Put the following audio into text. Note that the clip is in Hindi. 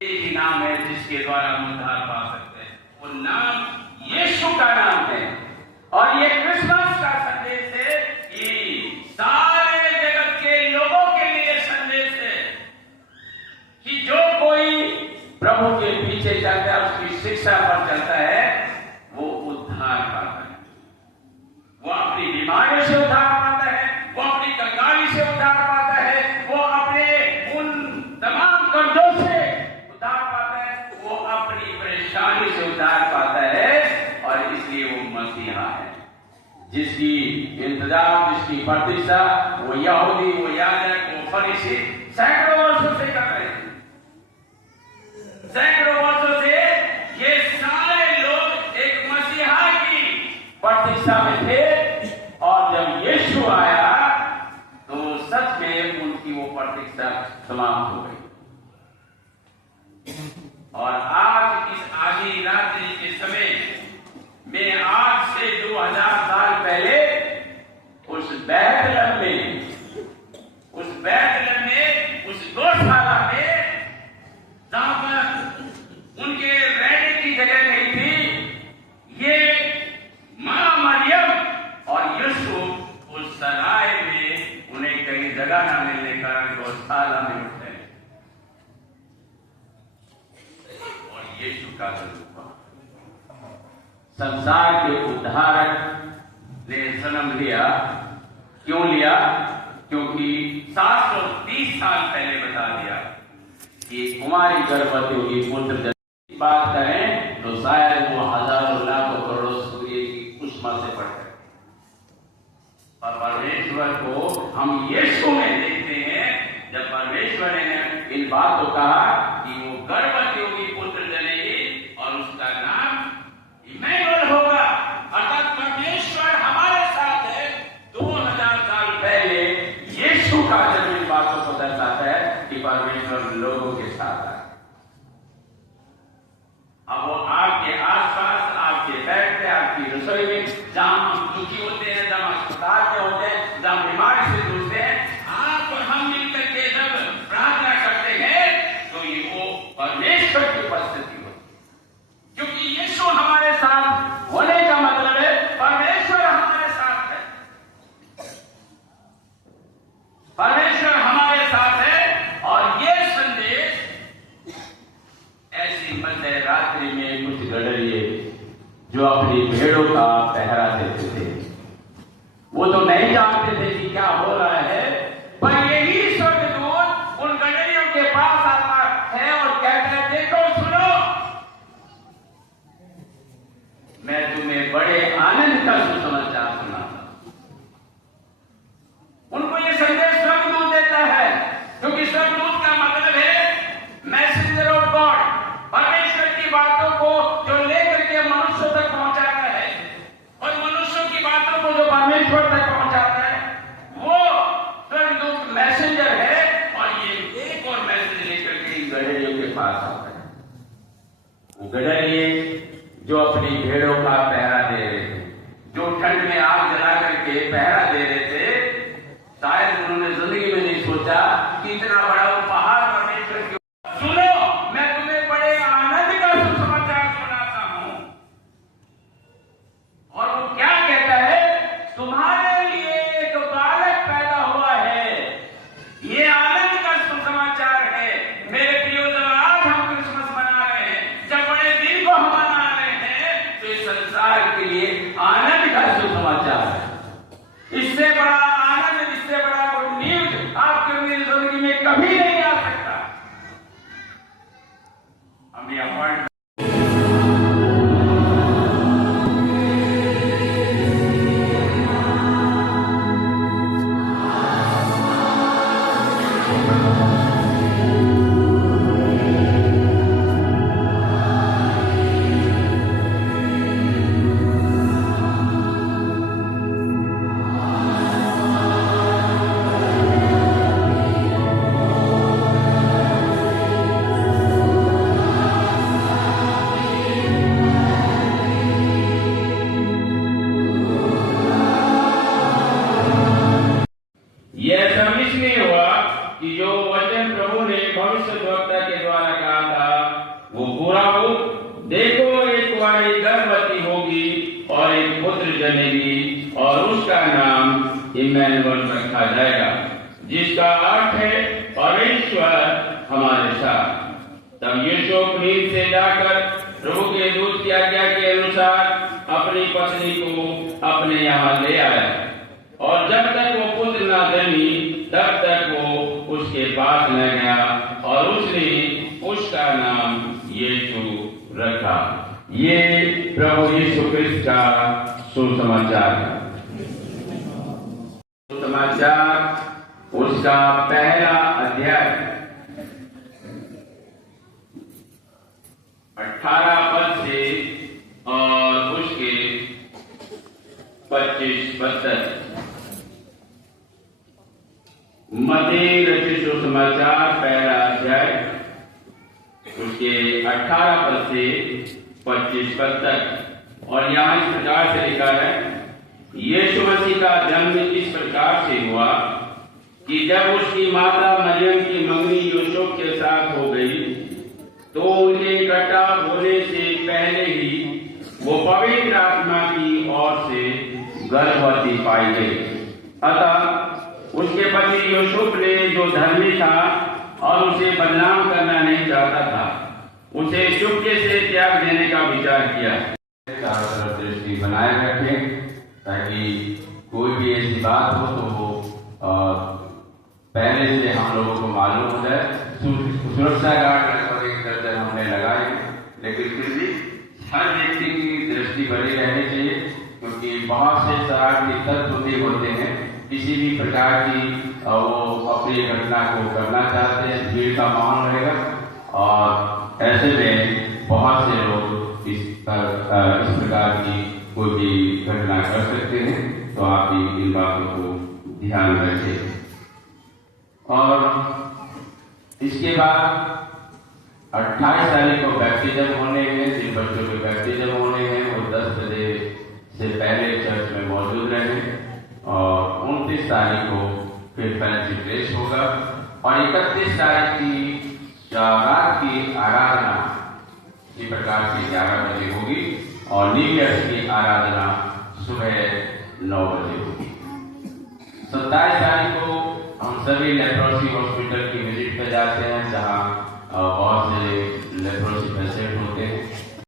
एक ही नाम है जिसके द्वारा हम उद्धार पा सकते हैं, वो नाम यीशु का नाम है। और ये क्रिसमस का संदेश है कि सारे जगत के लोगों के लिए संदेश है कि जो कोई प्रभु के पीछे चलता है, उसकी शिक्षा पर चलता है, वो उद्धार पाता है। वो अपनी बीमारियों से उद्धार पाता है, वो अपनी कंगाली से उद्धार पाता है, वो अपने उन तमाम कर्जों से उद्धार पाता है, वो अपनी परेशानी से उद्धार पाता है। और इसलिए वो मसीहा है जिसकी इंतजार, जिसकी प्रतीक्षा वो यहूदी, वो याजक, वो फरीसी सैकड़ों वर्षों से कर रहे हैं। सैकड़ों वर्षों से ये सारे लोग एक मसीहा की प्रतीक्षा में थे। और जब यीशु आया तो सच में उनकी वो प्रतीक्षा समाप्त हो गई। और आज इस आधी रात्रि के समय में, आज से 2000 साल पहले उस बैतलहम में, उस गौशाला में, जहां पर उनके रहने की जगह नहीं थी, ये मां मरियम और यूसुफ उस सराय में उन्हें कहीं जगह न मिलने के कारण गौशाला में उठे और यीशु का जन्म हुआ। संसार के उद्धारक ने जन्म लिया। क्यों लिया? क्योंकि 730 साल पहले बता दिया कि कुमारी गर्भवती होगी, पुत्र जन्म। बात करें तो शायद वो हजारों लाखों करोड़ों सूर्य की उष्मा से बढ़ गए। और परमेश्वर को हम यीशु में देखते हैं। जब परमेश्वर ने इन बात को कहा कि वो गर्भवती होगी, पुत्र जनेगी और उसका नाम इम्मानुएल होगा, अर्थात परमेश्वर हमारे साथ है। 2000 साल पहले यीशु का जन्म इन बातों को दर्शाता है कि परमेश्वर लोगों के साथ है। अब वो आपके आसपास, आपके बैठ पे, आपकी रसोई में, जहां हम दुखी होते हैं, जहां अस्पताल में होते हैं, जहां बीमारी से जूझते हैं, आप और हम मिलकर के जब प्रार्थना करते हैं तो ये वो परमेश्वर की उपस्थिति होती है। क्योंकि यीशु हमारे साथ होने का मतलब है परमेश्वर हमारे साथ है। परमेश्वर हमारे साथ है। और ये संदेश ऐसी मध्य रात्रि में कुछ गडरिए जो अपनी भेड़ों का पहरा देते थे, वो तो नहीं जानते थे कि क्या हो रहा है, पर यही स्वर्गदूत उन गडरियों के पास आता है और कहता है, देखो सुनो, मैं तुम्हें बड़े आनंद का सुसमाचार सुनाता हूं। उनको ये संदेश स्वर्गदूत देता है, क्योंकि स्वर्गदूत का मतलब है मैसेंजर ऑफ गॉड, परमेश्वर की बातों को जो लेकर के मनुष्यों तक पहुंचाता है। और मनुष्यों की बातों को जो परमेश्वर तक पहुंचाता है, वो स्वर्गदूत मैसेंजर है। और ये एक और मैसेज लेकर के इन गडरियों के पास आता है। वो गडरिए जो अपनी भेड़ों का पहरा दे रहे थे, जो ठंड में आग जला करके पहरा दे रहे थे, शायद उन्होंने जिंदगी में नहीं सोचा कि इतना बड़ा उपहार परमेश्वर की। सुनो, मैं तुम्हें बड़े आनंद का सुसमाचार सुनाता हूं। और वो क्या कहता है? तुम्हारे लिए एक बालक पैदा हुआ है। ये आनंद का सुसमाचार है। मेरे प्रियो, जब आज हम क्रिसमस मना रहे हैं, जब बड़े दिन को हम मना रहे हैं, तो इस संसार के लिए आनंद का सुसमाचार है। इससे बड़ा आनंद, इससे बड़ा कोई न्यूज आपके मेरी जिंदगी में कभी नहीं आ सकता। हमने अपॉइंट जनेगी और उसका नाम इम्मानुएल रखा जाएगा, जिसका अर्थ है परमेश्वर हमारे साथ। तब यीशु नींद से जाकर प्रभु के दूत की आज्ञा के अनुसार अपनी पत्नी को अपने यहाँ ले आया, और जब तक वो पुत्र न जन्मी तब तक वो उसके पास न गया, और उसने उसका नाम यीशु रखा। ये प्रभु यीशु क्रिस्त का सुसमाचार है। सुसमाचार उसका पहला अध्याय 18 पद से और उसके 25 पद तक। मत्ती रचित सुसमाचार पहला अध्याय उसके 18 पद से 25 पद तक। और यहाँ इस प्रकार से लिखा है, यीशु मसीह का जन्म इस प्रकार से हुआ कि जब उसकी माता मरियम की मंगनी यूसुफ के साथ हो गई, तो उनके इकट्ठा होने से पहले ही वो पवित्र आत्मा की ओर से गर्भवती पाई गई। अतः उसके पति यूसुफ ने, जो धर्मी था और उसे बदनाम करना नहीं चाहता था, उसे चुपके से त्याग देने का विचार किया। चारों तरफ दृष्टि बनाए रखें ताकि कोई भी ऐसी बात हो तो वो पहले से हम लोगों को मालूम हो जाए। सुरक्षा गार्ड एक दर्जन हमने लगाए, लेकिन फिर भी हर व्यक्ति की दृष्टि बनी रहनी चाहिए, क्योंकि बहुत से शरारती तत्व भी होते हैं, किसी भी प्रकार की वो अपनी घटना को करना चाहते हैं। भीड़ का माहौल रहेगा और ऐसे में बहुत से लोग इस प्रकार की कोई भी घटना कर सकते हैं। तो आप इन बातों को ध्यान रखें। और इसके बाद 28 तारीख को बैप्टिज्म होने हैं। जिन बच्चों के बैप्टिज्म होने हैं वो 10 बजे से पहले चर्च में मौजूद रहें। और 29 तारीख को फिर फैंसी ड्रेस होगा, और 31 तारीख की रात की आराधना इसी प्रकार से 11 बजे होगी, और न्यू ईयर की आराधना सुबह 9 बजे होगी। 27 तारीख को हम सभी लेप्रोसी हॉस्पिटल की विजिट पे जाते हैं, जहाँ बहुत से लेप्रोसी पेशेंट होते हैं।